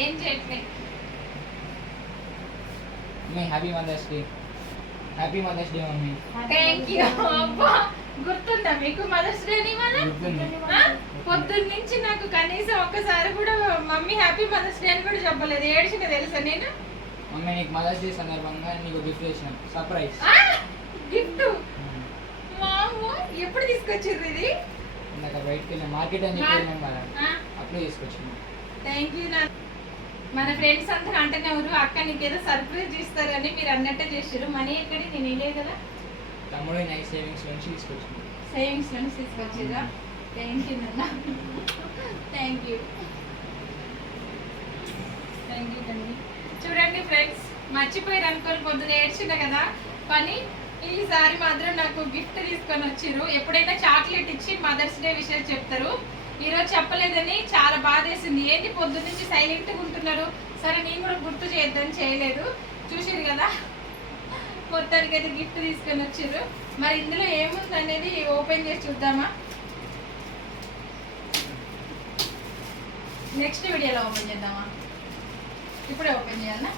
ఏం చేయట్లే. Happy mother's day. Happy mother's day mummy. Thank you. అబ్బా గుర్తుందా మీకు మదర్స్ డే ని? పొద్దున్న నుంచి నాకు కనీసం ఒక్కసారి కూడా మమ్మీ హ్యాపీ మదర్స్ డే అని కూడా చెప్పలేదు. ఏడ్చిన తెలుసా నేను? మమ్మీ నీకు మదర్స్ డే సందర్భంగా నీకు గిఫ్ట్ చేసిన సర్ప్రైజ్. గిఫ్ట్ మామూ ఎప్పుడు తీసుకొచ్చిర్రు ఇది? ఇందాక బయటకి వెళ్ళి మార్కెట్ అని చెప్పి కదా అప్పుడే తీసుకొచ్చింది. Thank you. మన ఫ్రెండ్స్ అందరూ అంటేనేవారు అక్క నీకేదో సర్ప్రైజ్ ఇస్తారని, మీరు అన్నట్టే చేసారు. మనీ ఎక్కడి? నేను ఇలే కదా. తమ్ముడు నైట్ సేవింగ్స్ నుంచి తీసుకొచ్చింది. సేవింగ్స్ నుంచి తీసుకొచ్చిరా? థ్యాంక్ యూ నాన్న. థ్యాంక్ యూ అండి. చూడండి ఫ్రెండ్స్, మర్చిపోయారు అనుకోని పొద్దున ఏడ్చిండ కదా పని. ఈసారి మాత్రం నాకు గిఫ్ట్ తీసుకొని వచ్చిర్రు. ఎప్పుడైనా చాక్లెట్ ఇచ్చి మదర్స్ డే విషయం చెప్తారు. ఈరోజు చెప్పలేదని చాలా బాధ వేసింది. ఏంటి పొద్దున్న నుంచి సైలెంట్గా ఉంటున్నారు. సరే నేను కూడా గుర్తు చేద్దాం, చేయలేదు. చూసారు కదా, మొత్తానికి అయితే గిఫ్ట్ తీసుకొని వచ్చిర్రు. మరి ఇందులో ఏముంది అనేది ఓపెన్ చేసి చూద్దామా? నెక్స్ట్ వీడియోలో ఓపెన్ చేద్దామా? ఇప్పుడే ఓపెన్ చేయాలనా?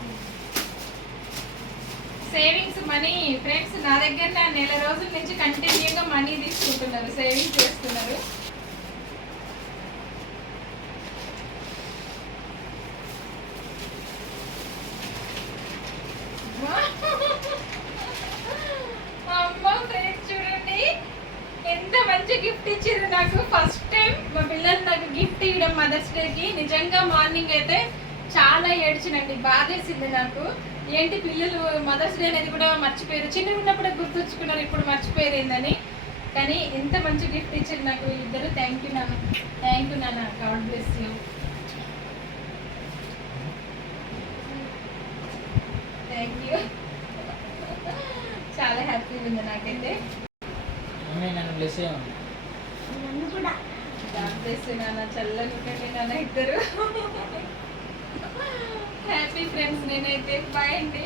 సేవింగ్స్ మనీ ఫ్రెండ్స్, నా దగ్గర నెల రోజుల నుంచి కంటిన్యూగా మనీ తీసుకుంటున్నారు, సేవింగ్స్ చేస్తున్నారు. అమ్మా ఫ్రెండ్స్ చూడండి ఎంత మంచి గిఫ్ట్ ఇచ్చారు నాకు. ఫస్ట్ టైం మా పిల్లలు నాకు గిఫ్ట్ ఇవ్వడం మదర్స్ డేకి. నిజంగా మార్నింగ్ అయితే చాలా ఏడ్చినండి, బాధేసింది నాకు. ఏంటి పిల్లలు మదర్స్ డే అనేది కూడా మర్చిపోయారు. చిన్నగా ఉన్నప్పుడే గుర్తుంచుకున్నారు, ఇప్పుడు మర్చిపోయారు ఏందని. కానీ ఎంత మంచి గిఫ్ట్ ఇచ్చారు నాకు ఇద్దరు. థ్యాంక్ యూ నాన్న. థ్యాంక్ యూ నాన్న. God bless you. Thank you. చాలా హ్యాపీగా ఉంది నాకైతే. నన్ను బ్లెస్ చేయండి. నన్ను కూడా గాడ్ బ్లెస్ యూ నాన్న. చల్లగా ఉండండి నాన్న ఇద్దరు. Happy friends. నేనైతే బాయ్ అండి.